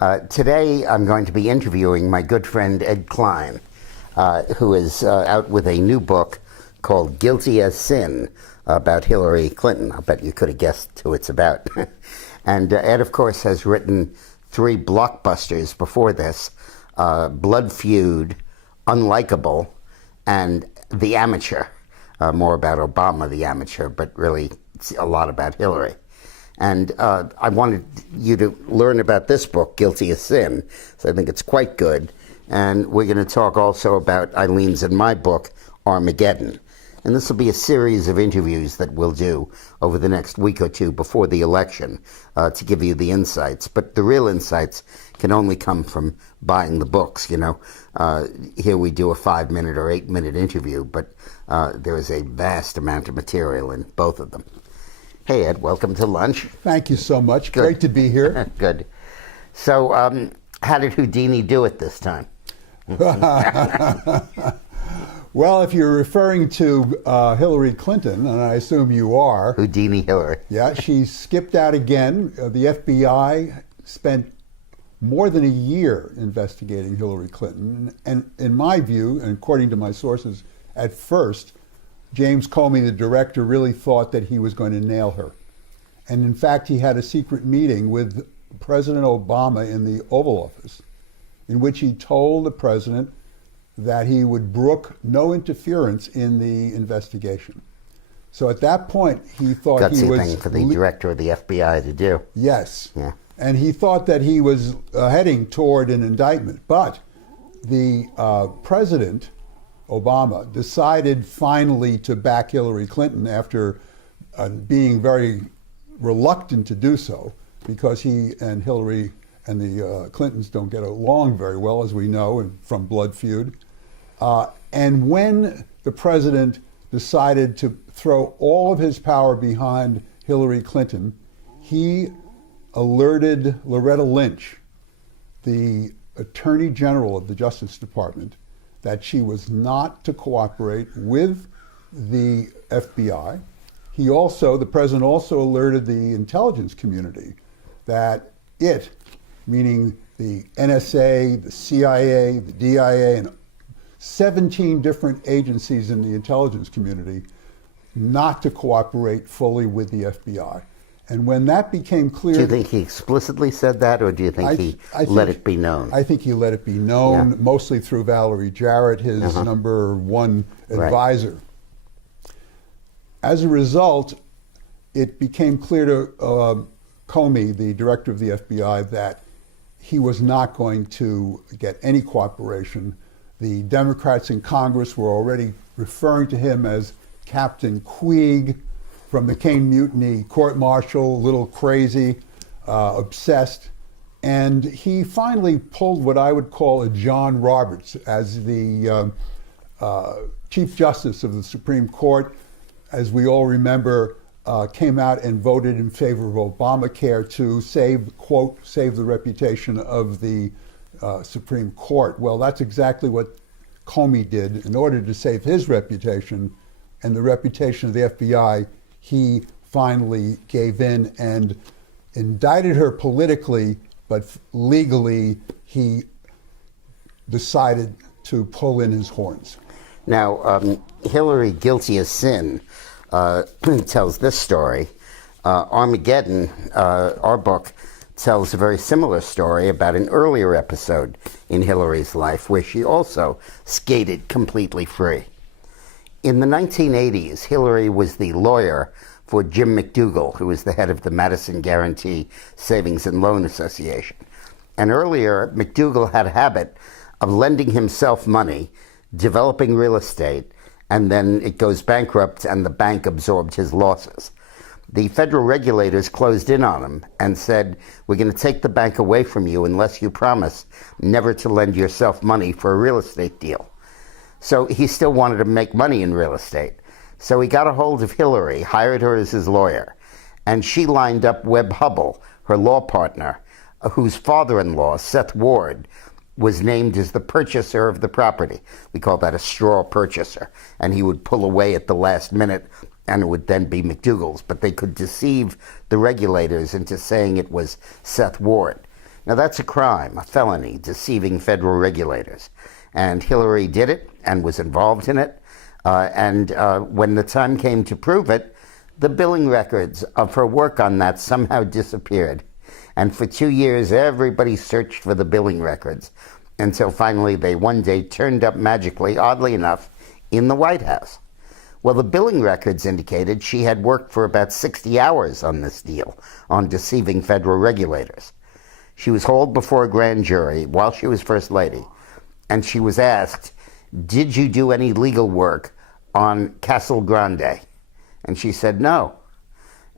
Today, I'm going to be interviewing my good friend Ed Klein, who is out with a new book called Guilty as Sin about Hillary Clinton. I'll bet you could have guessed who it's about. And Ed, of course, has written three blockbusters before this, Blood Feud, Unlikable, and The Amateur. More about Obama, the amateur, but really it's a lot about Hillary. And I wanted you to learn about this book, Guilty as Sin. So I think it's quite good. And we're going to talk also about Eileen's and my book, Armageddon. And this will be a series of interviews that we'll do over the next week or two before the election to give you the insights. But the real insights can only come from buying the books, you know. Here we do a 5-minute or 8-minute interview, but there is a vast amount of material in both of them. Hey, Ed, welcome to lunch. Thank you so much. Good. Great to be here. Good. So, how did Houdini do it this time? Well, if you're referring to Hillary Clinton, and I assume you are. Houdini Hillary. Yeah, she skipped out again. The FBI spent more than a year investigating Hillary Clinton. And in my view, and according to my sources, at first, James Comey, the director, really thought that he was going to nail her. And in fact, he had a secret meeting with President Obama in the Oval Office, in which he told the president that he would brook no interference in the investigation. So at that point, he thought Gutsy he was... thing for the director of the FBI to do. Yes. Yeah. And he thought that he was heading toward an indictment. But the president, Obama, decided finally to back Hillary Clinton after being very reluctant to do so, because he and Hillary and the Clintons don't get along very well, as we know, and from Blood Feud. And when the president decided to throw all of his power behind Hillary Clinton, he alerted Loretta Lynch, the Attorney General of the Justice Department, that she was not to cooperate with the FBI. The president also alerted the intelligence community that it, meaning the NSA, the CIA, the DIA, and 17 different agencies in the intelligence community, not to cooperate fully with the FBI. And when that became clear... Do you think he explicitly said that, or do you think he let it be known? I think he let it be known, mostly through Valerie Jarrett, his number one advisor. Right. As a result, it became clear to Comey, the director of the FBI, that he was not going to get any cooperation. The Democrats in Congress were already referring to him as Captain Queeg from the Caine Mutiny court-martial, a little crazy, obsessed. And he finally pulled what I would call a John Roberts as the Chief Justice of the Supreme Court. As we all remember, came out and voted in favor of Obamacare to save, quote, save the reputation of the Supreme Court. Well, that's exactly what Comey did. In order to save his reputation and the reputation of the FBI, he finally gave in and indicted her politically, but legally he decided to pull in his horns. Now, Hillary, Guilty as Sin, tells this story. Armageddon, our book, tells a very similar story about an earlier episode in Hillary's life where she also skated completely free. In the 1980s, Hillary was the lawyer for Jim McDougal, who was the head of the Madison Guaranty Savings and Loan Association. And earlier, McDougal had a habit of lending himself money, developing real estate, and then it goes bankrupt and the bank absorbed his losses. The federal regulators closed in on him and said, we're going to take the bank away from you unless you promise never to lend yourself money for a real estate deal. So he still wanted to make money in real estate. So he got a hold of Hillary, hired her as his lawyer, and she lined up Webb Hubbell, her law partner, whose father-in-law, Seth Ward, was named as the purchaser of the property. We call that a straw purchaser. And he would pull away at the last minute, and it would then be McDougal's. But they could deceive the regulators into saying it was Seth Ward. Now, that's a crime, a felony, deceiving federal regulators. And Hillary did it and was involved in it. And when the time came to prove it, the billing records of her work on that somehow disappeared. And for 2 years, everybody searched for the billing records until finally they one day turned up magically, oddly enough, in the White House. Well, the billing records indicated she had worked for about 60 hours on this deal, on deceiving federal regulators. She was hauled before a grand jury while she was First Lady, and she was asked, "Did you do any legal work on Castle Grande?" And she said, "No."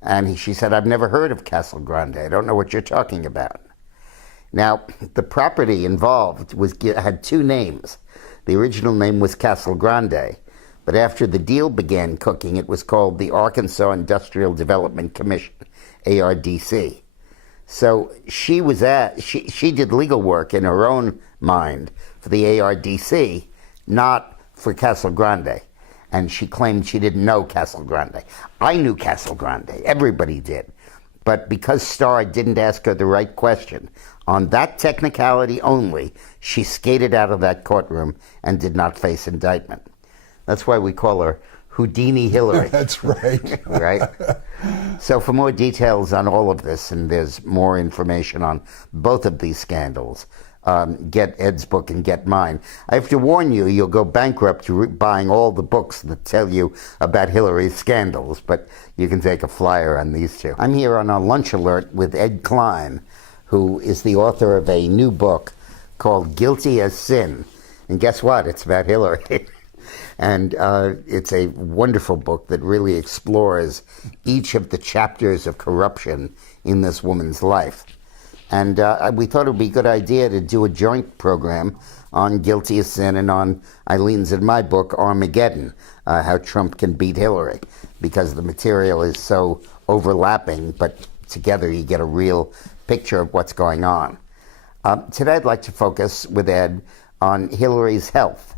And she said, "I've never heard of Castle Grande. I don't know what you're talking about." Now, the property involved had two names. The original name was Castle Grande, but after the deal began cooking, it was called the Arkansas Industrial Development Commission, ARDC. So she did legal work in her own mind for the ARDC, not for Castle Grande. And she claimed she didn't know Castle Grande. I knew Castle Grande. Everybody did. But because Starr didn't ask her the right question, on that technicality only, she skated out of that courtroom and did not face indictment. That's why we call her Houdini Hillary. That's right. Right? So for more details on all of this, and there's more information on both of these scandals, get Ed's book and get mine. I have to warn you, you'll go bankrupt buying all the books that tell you about Hillary's scandals, but you can take a flyer on these two. I'm here on a lunch alert with Ed Klein, who is the author of a new book called Guilty as Sin. And guess what? It's about Hillary. And it's a wonderful book that really explores each of the chapters of corruption in this woman's life. And we thought it would be a good idea to do a joint program on Guilty as Sin and on Eileen's and my book, Armageddon, How Trump Can Beat Hillary, because the material is so overlapping, but together you get a real picture of what's going on. Today I'd like to focus with Ed on Hillary's health.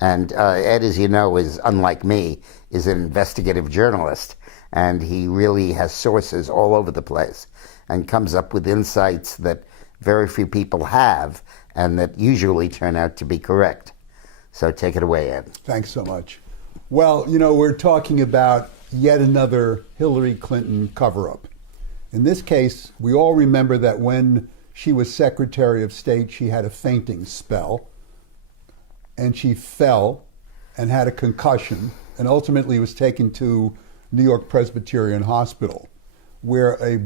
And Ed, as you know, is, unlike me, is an investigative journalist, and he really has sources all over the place and comes up with insights that very few people have and that usually turn out to be correct. So take it away, Ed. Thanks so much. Well, you know, we're talking about yet another Hillary Clinton cover-up. In this case, we all remember that when she was Secretary of State, she had a fainting spell, and she fell and had a concussion, and ultimately was taken to New York Presbyterian Hospital, where a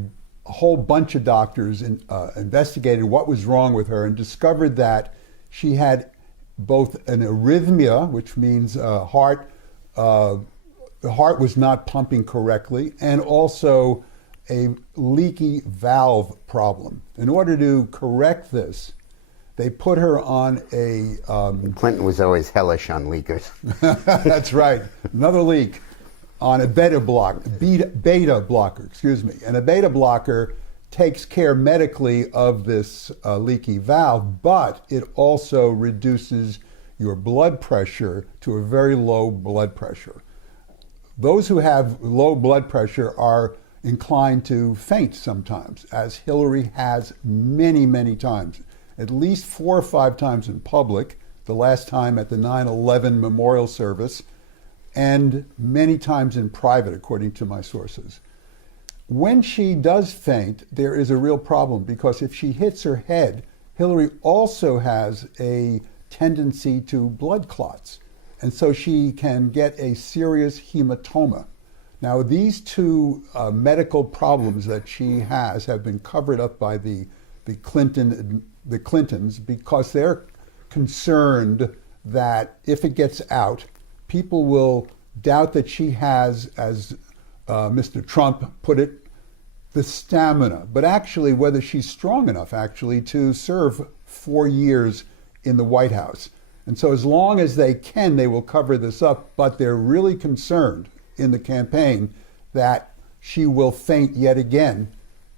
whole bunch of doctors investigated what was wrong with her and discovered that she had both an arrhythmia, which means the heart was not pumping correctly, and also a leaky valve problem. In order to correct this, they put her on a... Clinton was always hellish on leakers. That's right. Another leak on a beta blocker. And a beta blocker takes care medically of this leaky valve, but it also reduces your blood pressure to a very low blood pressure. Those who have low blood pressure are inclined to faint sometimes, as Hillary has many, many times. At least 4 or 5 times in public, the last time at the 9/11 memorial service, and many times in private, according to my sources. When she does faint, there is a real problem, because if she hits her head, Hillary also has a tendency to blood clots, and so she can get a serious hematoma. Now, these two medical problems that she has have been covered up by the Clintons, because they're concerned that if it gets out, people will doubt that she has, as Mr. Trump put it, the stamina, but actually whether she's strong enough actually to serve 4 years in the White House. And so as long as they can, they will cover this up, but they're really concerned in the campaign that she will faint yet again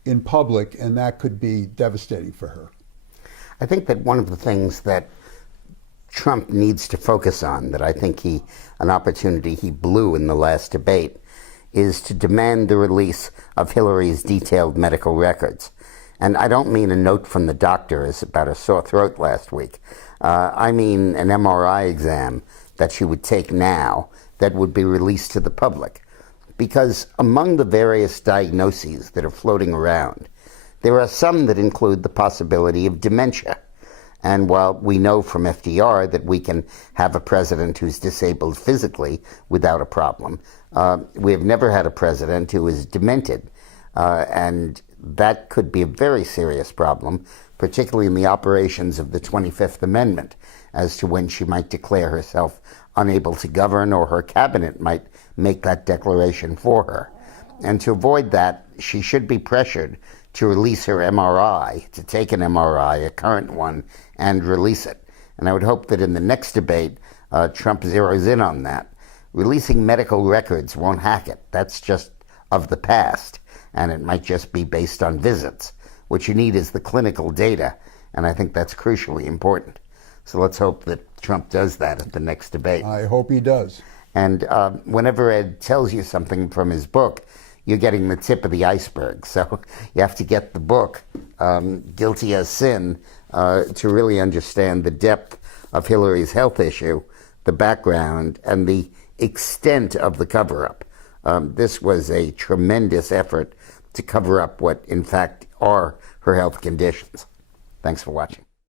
in public, and that could be devastating for her. I think that one of the things that Trump needs to focus on, that I think an opportunity he blew in the last debate, is to demand the release of Hillary's detailed medical records. And I don't mean a note from the doctors about a sore throat last week. I mean an MRI exam that she would take now that would be released to the public. Because among the various diagnoses that are floating around, there are some that include the possibility of dementia. And while we know from FDR that we can have a president who's disabled physically without a problem, we have never had a president who is demented. And that could be a very serious problem, particularly in the operations of the 25th Amendment, as to when she might declare herself unable to govern, or her cabinet might make that declaration for her. And to avoid that, she should be pressured to release her MRI, to take an MRI, a current one, and release it. And I would hope that in the next debate, Trump zeroes in on that. Releasing medical records won't hack it. That's just of the past, and it might just be based on visits. What you need is the clinical data, and I think that's crucially important. So let's hope that Trump does that at the next debate. I hope he does. And whenever Ed tells you something from his book, you're getting the tip of the iceberg. So you have to get the book, Guilty as Sin, to really understand the depth of Hillary's health issue, the background, and the extent of the cover-up. This was a tremendous effort to cover up what, in fact, are her health conditions. Thanks for watching.